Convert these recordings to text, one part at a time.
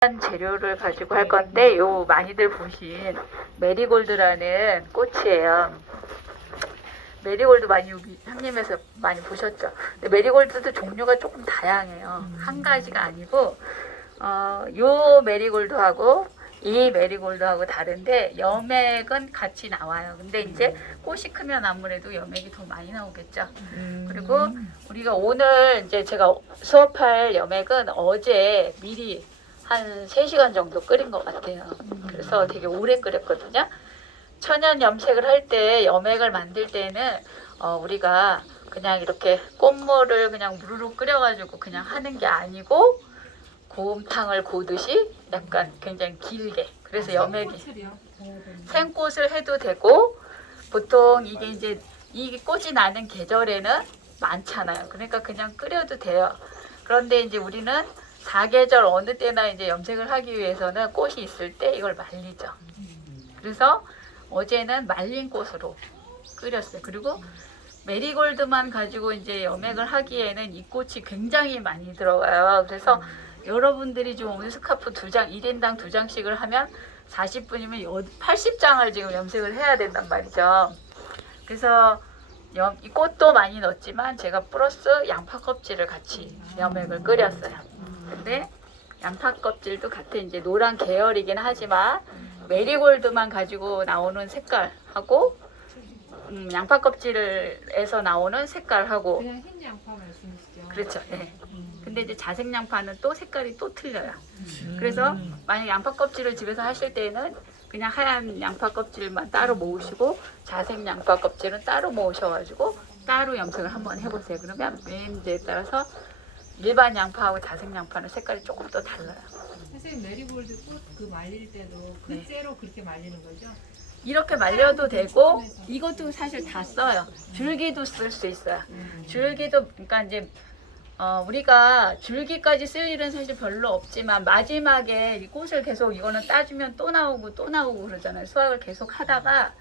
재료를 가지고 할 건데 요 많이들 보신 메리골드라는 꽃이에요. 메리골드 많이 여기 형님에서 많이 보셨죠? 근데 메리골드도 종류가 조금 다양해요. 한 가지가 아니고 요 메리골드하고 이 메리골드하고 다른데 염액은 같이 나와요. 근데 이제 꽃이 크면 아무래도 염액이 더 많이 나오겠죠. 그리고 우리가 오늘 이제 제가 수업할 염액은 어제 미리 한 3시간 정도 끓인 것 같아요. 그래서 되게 오래 끓였거든요. 천연 염색을 할 때 염액을 만들 때는 우리가 그냥 이렇게 꽃물을 그냥 무르르 끓여가지고 그냥 하는 게 아니고 곰탕을 고듯이 약간 굉장히 길게. 그래서 염액이 생꽃을 해도 되고 보통 이게 이제 이 꽃이 나는 계절에는 많잖아요. 그러니까 그냥 끓여도 돼요. 그런데 이제 우리는 사계절 어느 때나 이제 염색을 하기 위해서는 꽃이 있을 때 이걸 말리죠. 그래서 어제는 말린 꽃으로 끓였어요. 그리고 메리골드만 가지고 이제 염액을 하기에는 이 꽃이 굉장히 많이 들어가요. 그래서 여러분들이 지금 오늘 스카프 2장, 1인당 2장씩을 하면 40분이면 80장을 지금 염색을 해야 된단 말이죠. 그래서 이 꽃도 많이 넣었지만 제가 플러스 양파 껍질을 같이 염액을 끓였어요. 근데 양파 껍질도 같은 이제 노란 계열이긴 하지만 메리골드만 가지고 나오는 색깔하고 양파 껍질에서 나오는 색깔하고 그냥 흰 양파 말씀이시죠? 그렇죠. 네. 근데 이제 자색 양파는 또 색깔이 또 틀려요. 그래서 만약 양파 껍질을 집에서 하실 때는 그냥 하얀 양파 껍질만 따로 모으시고 자색 양파 껍질은 따로 모으셔가지고 따로 염색을 한번 해보세요. 그러면 메인지에 따라서 일반 양파하고 자색 양파는 색깔이 조금 더 달라요. 선생님 메리골드 꽃 그 말릴 때도 그 째로 그렇게 말리는 거죠? 이렇게 말려도 되고 이것도 사실 다 써요. 줄기도 쓸 수 있어요. 줄기도 그러니까 이제 우리가 줄기까지 쓸 일은 사실 별로 없지만 마지막에 이 꽃을 계속 이거는 따주면 또 나오고 또 나오고 그러잖아요. 수확을 계속 하다가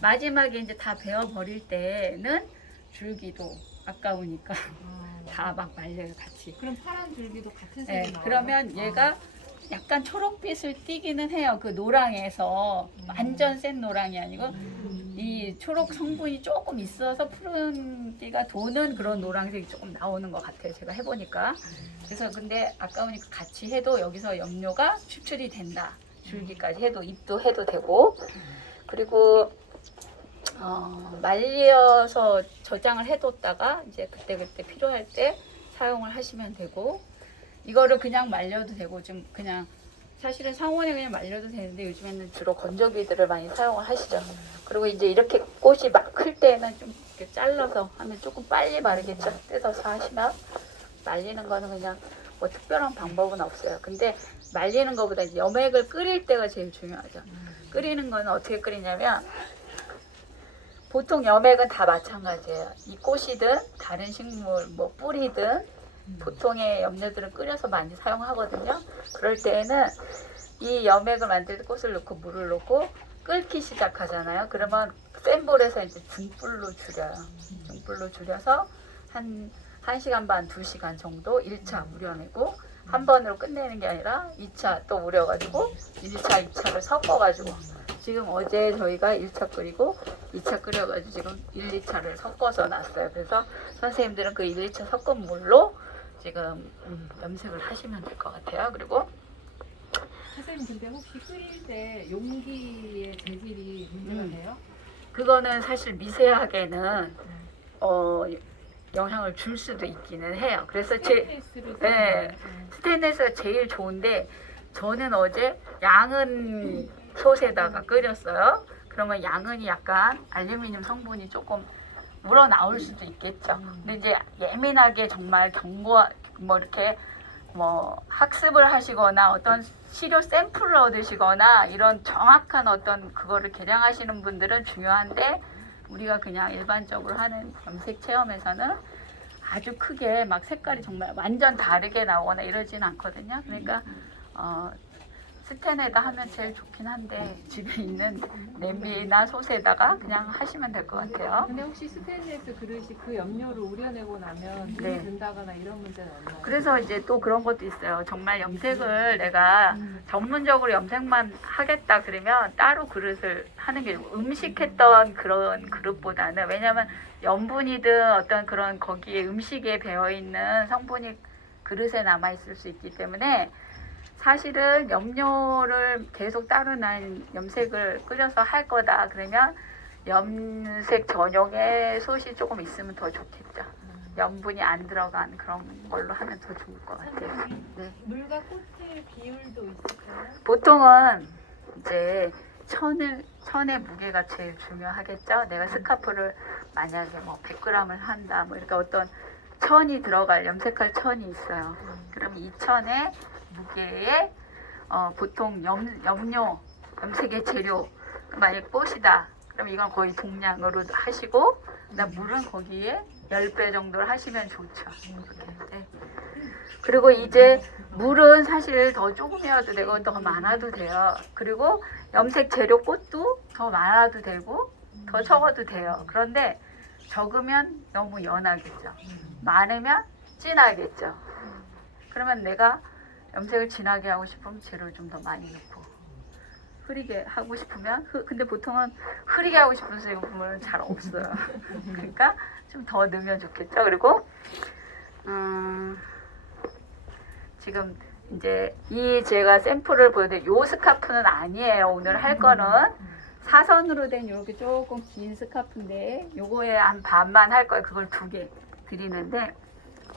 마지막에 이제 다 베어 버릴 때는 줄기도 아까우니까 다 막 말려요 같이. 그럼 파란 줄기도 같은 색이 네, 나와요? 그러면 얘가 약간 초록빛을 띠기는 해요. 그 노랑에서 완전 센 노랑이 아니고 이 초록 성분이 조금 있어서 푸른기가 도는 그런 노란색이 조금 나오는 것 같아요. 제가 해보니까. 그래서 근데 아까우니까 같이 해도 여기서 염료가 추출이 된다. 줄기까지 해도 잎도 해도 되고 그리고 말려서 저장을 해뒀다가 이제 그때그때 필요할 때 사용을 하시면 되고 이거를 그냥 말려도 되고 좀 그냥 사실은 상온에 그냥 말려도 되는데 요즘에는 주로 건조기들을 많이 사용을 하시죠. 그리고 이제 이렇게 꽃이 막 클 때는 좀 이렇게 잘라서 하면 조금 빨리 마르겠죠. 뜯어서 하시면 말리는 거는 그냥 뭐 특별한 방법은 없어요. 근데 말리는 것보다 이제 염액을 끓일 때가 제일 중요하죠. 끓이는 거는 어떻게 끓이냐면 보통 염액은 다 마찬가지예요. 이 꽃이든 다른 식물 뭐 뿌리든 보통의 염료들은 끓여서 많이 사용하거든요. 그럴 때에는 이 염액을 만들 때 꽃을 넣고 물을 넣고 끓기 시작하잖아요. 그러면 센 불에서 이제 중불로 줄여요. 중불로 줄여서 한 1시간 반, 2시간 정도 1차 우려내고 한 번으로 끝내는 게 아니라 2차 또 우려가지고 1차, 2차를 섞어가지고 지금 어제 저희가 1차 끓이고 2차 끓여가지고 지금 1, 2차를 섞어서 놨어요. 그래서 선생님들은 그 1, 2차 섞은 물로 지금 염색을 하시면 될 것 같아요. 그리고 선생님 근데 혹시 끓일 때 용기의 재질이 문제가 돼요? 그거는 사실 미세하게는 영향을 줄 수도 있기는 해요. 그래서 스테인레스가 제일 좋은데 저는 어제 양은 솥에다가 끓였어요. 그러면 양은이 약간 알루미늄 성분이 조금 물어 나올 수도 있겠죠. 근데 이제 예민하게 정말 뭐 이렇게 뭐 학습을 하시거나 어떤 시료 샘플을 얻으시거나 이런 정확한 어떤 그거를 계량하시는 분들은 중요한데 우리가 그냥 일반적으로 하는 염색 체험에서는 아주 크게 막 색깔이 정말 완전 다르게 나오거나 이러진 않거든요. 그러니까 스텐에다 하면 제일 좋긴 한데 집에 있는 냄비나 솥에다가 그냥 하시면 될 것 같아요. 근데 혹시 스테인리스 그릇이 그 염료를 우려내고 나면 물이 네. 든다거나 이런 문제는 없나요? 그래서 이제 또 그런 것도 있어요. 정말 염색을 내가 전문적으로 염색만 하겠다 그러면 따로 그릇을 하는 게 음식했던 그런 그릇보다는, 왜냐면 염분이든 어떤 그런 거기에 음식에 배어 있는 성분이 그릇에 남아 있을 수 있기 때문에 사실은 염료를 계속 따로 난 염색을 끓여서 할 거다 그러면 염색 전용의 솥이 조금 있으면 더 좋겠죠. 염분이 안 들어간 그런 걸로 하면 더 좋을 것 같아요. 네. 물과 꽃의 비율도 있을까요? 보통은 이제 천의 무게가 제일 중요하겠죠. 내가 스카프를 만약에 뭐 100g을 한다, 뭐 이렇게 어떤 천이 들어갈 염색할 천이 있어요. 그럼 이 천의 무게에 보통 염료, 염색의 재료, 만약 꽃이다. 그럼 이건 거의 동량으로 하시고, 그다음 물은 거기에 10배 정도를 하시면 좋죠. 네. 그리고 이제 물은 사실 더 조금이어도 되고 더 많아도 돼요. 그리고 염색 재료 꽃도 더 많아도 되고 더 적어도 돼요. 그런데 적으면 너무 연하겠죠. 많으면 진하겠죠. 그러면 내가 염색을 진하게 하고 싶으면 재료를 좀 더 많이 넣고, 흐리게 하고 싶으면 근데 보통은 흐리게 하고 싶은 제품은 잘 없어요. 그러니까 좀 더 넣으면 좋겠죠. 그리고 지금 이제 이 제가 샘플을 보여드린 요 스카프는 아니에요. 오늘 할 거는 사선으로 된 이렇게 조금 긴 스카프인데 요거에 한 반만 할 거예요. 그걸 2개 드리는데.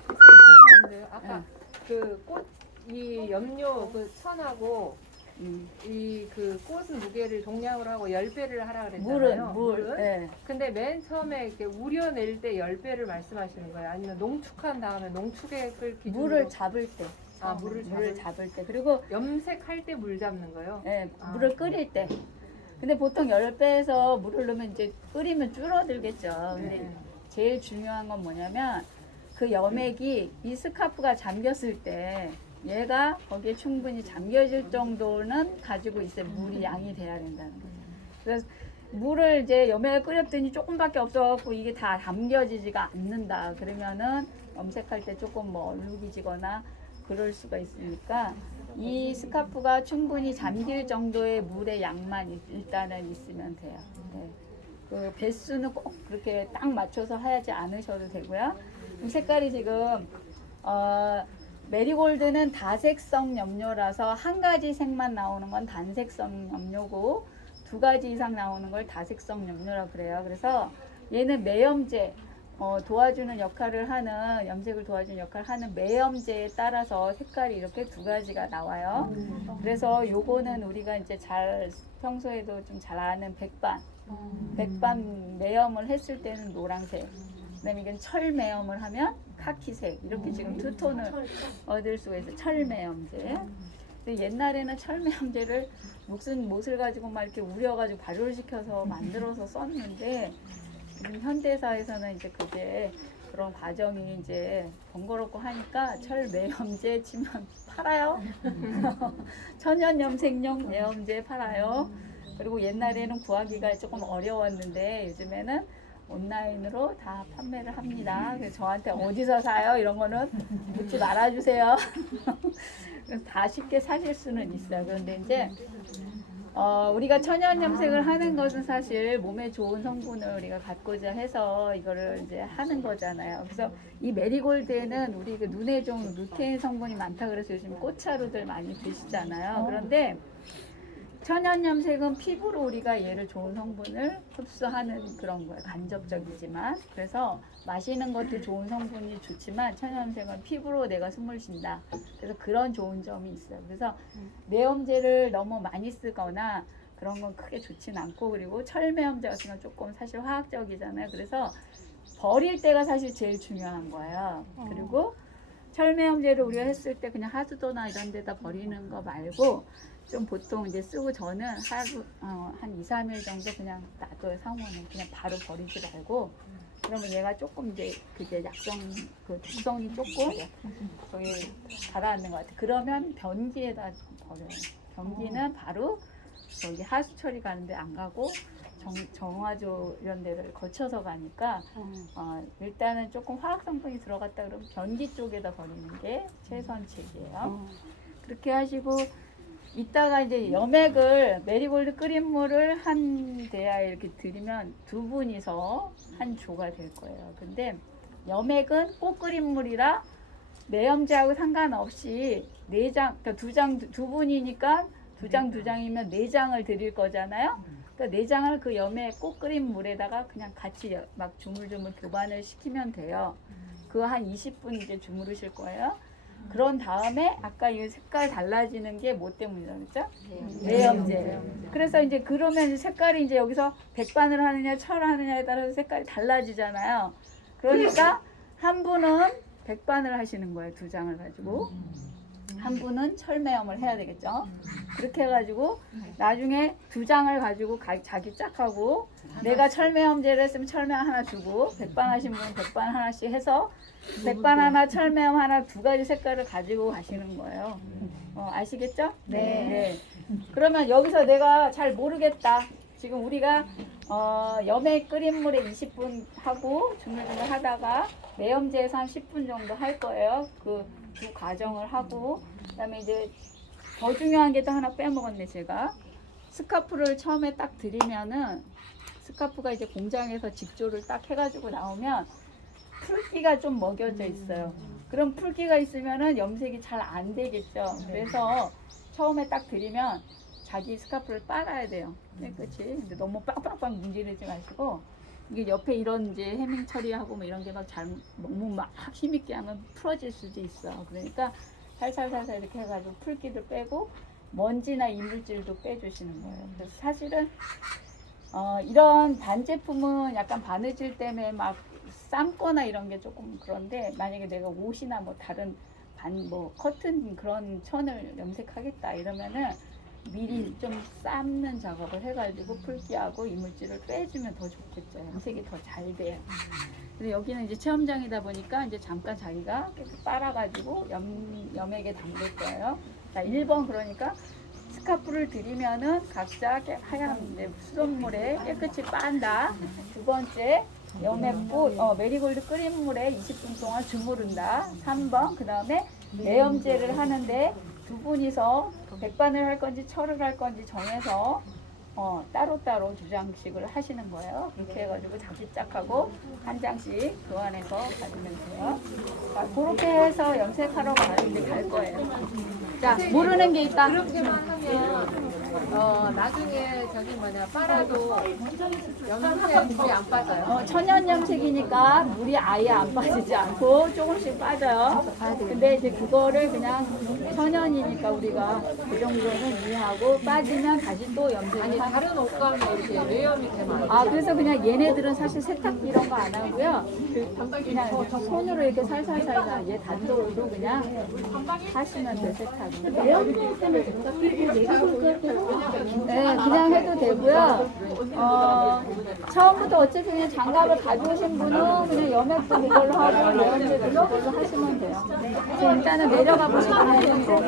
죄송한데요. 아까 네. 그 꽃, 이 염료 그 천하고 이 그 꽃은 무게를 동량으로 하고 10배를 하라 그랬잖아요. 물은 네. 근데 맨 처음에 이렇게 우려낼 때 10배를 말씀하시는 거예요? 아니면 농축한 다음에 농축액을 기준으로? 물을 잡을 때. 물을 잡을 때. 그리고 염색할 때 물 잡는 거요? 네, 물을 끓일 때. 근데 보통 10배에서 물을 넣으면 이제 끓이면 줄어들겠죠. 근데 제일 중요한 건 뭐냐면 그 염액이 이 스카프가 잠겼을 때 얘가 거기에 충분히 잠겨질 정도는 가지고 있어야 물이 양이 돼야 된다는 거예요. 그래서 물을 이제 염액을 끓였더니 조금밖에 없어갖고 이게 다 담겨지지가 않는다. 그러면은 염색할 때 조금 뭐 얼룩이지거나 그럴 수가 있으니까 이 스카프가 충분히 잠길 정도의 물의 양만 일단은 있으면 돼요. 네. 그 배수는 꼭 그렇게 딱 맞춰서 하지 않으셔도 되고요. 이 색깔이 지금 메리골드는 다색성 염료라서 한 가지 색만 나오는 건 단색성 염료고 2가지 이상 나오는 걸 다색성 염료라고 그래요. 그래서 얘는 매염제, 도와주는 역할을 하는, 염색을 도와주는 역할을 하는 매염제에 따라서 색깔이 이렇게 2가지가 나와요. 그래서 요거는 우리가 이제 평소에도 좀 잘 아는 백반 매염을 했을 때는 노란색, 그다음에 이건 철 매염을 하면 카키색, 이렇게 지금 2톤을 얻을 수가 있어요. 철 매염제. 근데 옛날에는 철 매염제를 무슨 못을 가지고 막 이렇게 우려가지고 발효를 시켜서 만들어서 썼는데 요즘 현대사에서는 이제 그게 그런 과정이 이제 번거롭고 하니까 철 매염제 치면 팔아요. 천연 염색용 매염제 팔아요. 그리고 옛날에는 구하기가 조금 어려웠는데 요즘에는 온라인으로 다 판매를 합니다. 그래서 저한테 어디서 사요? 이런 거는 묻지 말아주세요. 그래서 다 쉽게 사실 수는 있어요. 그런데 이제 우리가 천연 염색을 하는 것은 사실 몸에 좋은 성분을 우리가 갖고자 해서 이거를 이제 하는 거잖아요. 그래서 이 메리골드에는 우리 그 눈에 좋은 루테인 성분이 많다 그래서 요즘 꽃차루들 많이 드시잖아요. 그런데 천연 염색은 피부로 우리가 얘를 좋은 성분을 흡수하는 그런 거예요. 간접적이지만. 그래서 마시는 것도 좋은 성분이 좋지만 천연 염색은 피부로 내가 숨을 쉰다. 그래서 그런 좋은 점이 있어요. 그래서 매염제를 너무 많이 쓰거나 그런 건 크게 좋진 않고, 그리고 철매염제 같은 건 조금 사실 화학적이잖아요. 그래서 버릴 때가 사실 제일 중요한 거예요. 그리고 철매염제를 우리가 했을 때 그냥 하수도나 이런 데다 버리는 거 말고 좀 보통 이제 쓰고 저는 하루 한 2, 3일 정도 그냥 놔둬요. 상온에 그냥 바로 버리지 말고. 그러면 얘가 조금 이제 그게 독성이 조금 저기 가라앉는 것 같아. 그러면 변기에다 버려요. 경기는 바로 저기 하수처리 가는데 안 가고 정화조 이런 데를 거쳐서 가니까 일단은 조금 화학 성분이 들어갔다 그러면 변기 쪽에다 버리는 게 최선책이에요. 그렇게 하시고 이따가 이제 염액을 메리골드 끓인 물을 한 대야에 이렇게 들이면 두 분이서 한 조가 될 거예요. 근데 염액은 꼭 끓인 물이라 내염제하고 상관없이 네 장, 그러니까 두 분이니까 두 장이면 네 장을 드릴 거잖아요. 그러니까 네 장을 그 염액 꼭 끓인 물에다가 그냥 같이 막 주물주물 교반을 시키면 돼요. 그거 한 20분 이제 주무르실 거예요. 그런 다음에 아까 이 색깔 달라지는 게 뭐 때문이라고 그랬죠? 내염제. 그래서 이제 그러면 이제 색깔이 이제 여기서 백반을 하느냐 철을 하느냐에 따라서 색깔이 달라지잖아요. 그러니까 한 분은 백반을 하시는 거예요. 두 장을 가지고. 한 분은 철매염을 해야 되겠죠. 그렇게 해가지고 나중에 두 장을 가지고 자기 짝하고 내가 철매염제를 했으면 철매염 하나 주고 백반 하신 분은 백반 하나씩 해서 백반 하나 철매염 하나 두 가지 색깔을 가지고 가시는 거예요. 아시겠죠? 네. 그러면 여기서 내가 잘 모르겠다. 지금 우리가 염액 끓인 물에 20분 하고 주물주물 하다가 내염제에서 한 10분 정도 할 거예요. 그 두 과정을 하고 그다음에 이제 더 중요한 게 또 하나 빼먹었네 제가. 스카프를 처음에 딱 드리면은 스카프가 이제 공장에서 직조를 딱 해가지고 나오면 풀기가 좀 먹여져 있어요. 그럼 풀기가 있으면은 염색이 잘 안 되겠죠. 그래서 처음에 딱 드리면 자기 스카프를 빨아야 돼요. 깨끗이. 근데 너무 빵빵빵 문지르지 마시고 이게 옆에 이런 이제 해밍 처리하고 뭐 이런 게 막 너무 막 힘있게 하면 풀어질 수도 있어. 그러니까 살살살살 이렇게 해가지고 풀기도 빼고 먼지나 이물질도 빼주시는 거예요. 그래서 사실은 이런 반제품은 약간 바느질 때문에 막 삶거나 이런 게 조금 그런데 만약에 내가 옷이나 뭐 다른 커튼 그런 천을 염색하겠다 이러면은 미리 좀 삶는 작업을 해가지고 풀기하고 이물질을 빼주면 더 좋겠죠. 염색이 더 잘 돼요. 근데 여기는 이제 체험장이다 보니까 이제 잠깐 자기가 깨끗이 빨아가지고 염액에 담글 거예요. 자, 1번 그러니까 스카프를 드리면은 각자 하얀 수돗물에 깨끗이 빤다. 두 번째 염액꽃 메리골드 끓인 물에 20분 동안 주무른다. 3번 그 다음에 내염제를 하는데 두 분이서 백반을 할 건지 철을 할 건지 정해서 따로따로 두 장씩을 하시는 거예요. 그렇게 해가지고 자기 짝하고 한 장씩 교환해서 가지면 돼요. 자, 그렇게 해서 염색하러 갈 거예요. 자, 모르는 게 있다. 그렇게만 하면 나중에 저기 빨아도 염색에 물이 안 빠져요. 천연 염색이니까 물이 아예 안 빠지지 않고 조금씩 빠져요. 근데 이제 그거를 그냥 천연이니까 우리가 그 정도는 이해하고 빠지면 다시 또 염색을 아니 다른 옷감에 이렇게 외염이 되면 그래서 그냥 얘네들은 사실 세탁기 이런 거 안 하고요. 그냥 손으로 이렇게 살살살살 얘 단독으로 그냥 하시면 돼, 세탁. 네, 그냥 해도 되고요. 처음부터 어차피 그냥 장갑을 가져오신 분은 그냥 염액도 그걸로 하고 내염제도 그걸로 하시면 돼요. 그럼 일단은 내려가 보시면 돼요.